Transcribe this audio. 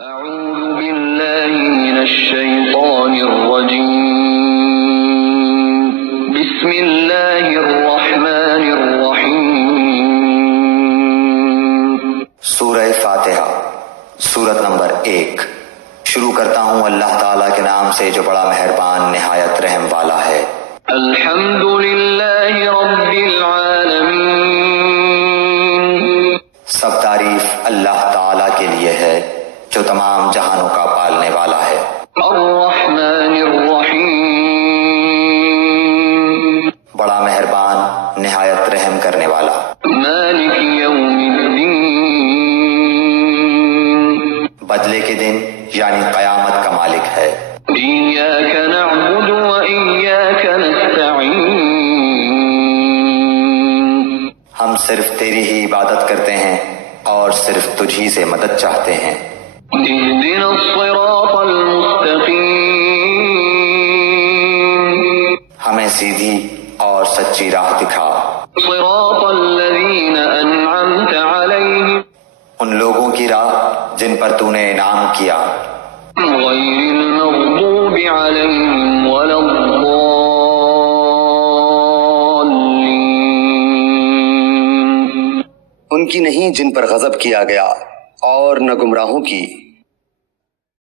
أعوذ بالله من الشيطان الرجيم بسم الله الرحمن الرحيم سورہ فاتحہ سورت نمبر 1۔ شروع کرتا ہوں اللہ تعالیٰ کے نام سے جو بڑا مہربان نہایت رحم والا ہے۔ الحمد للہ رب العالمین، سب تعریف اللہ تعالیٰ کے لیے ہے جو تمام جہانوں کا پالنے والا ہے۔ الرحمن الرحیم، بڑا مہربان نہایت رحم کرنے والا۔ مالک یوم الدین، بدلے کے دن یعنی قیامت کا مالک ہے۔ ایاک نعبد و ایاک نستعین، ہم صرف تیری ہی عبادت کرتے ہیں اور صرف تجھی سے مدد چاہتے ہیں۔ اهدنا الصراط المستقیم، ہمیں سیدھی اور سچی راہ دکھا۔ صراط الذین انعمت علیہم ان لوگوں کی راہ جن پر تو نے انعام کیا، غیر المغضوب علیہم ولا الضالین، ان کی نہیں جن پر غضب کیا گیا اور نہ گمراہوں کی۔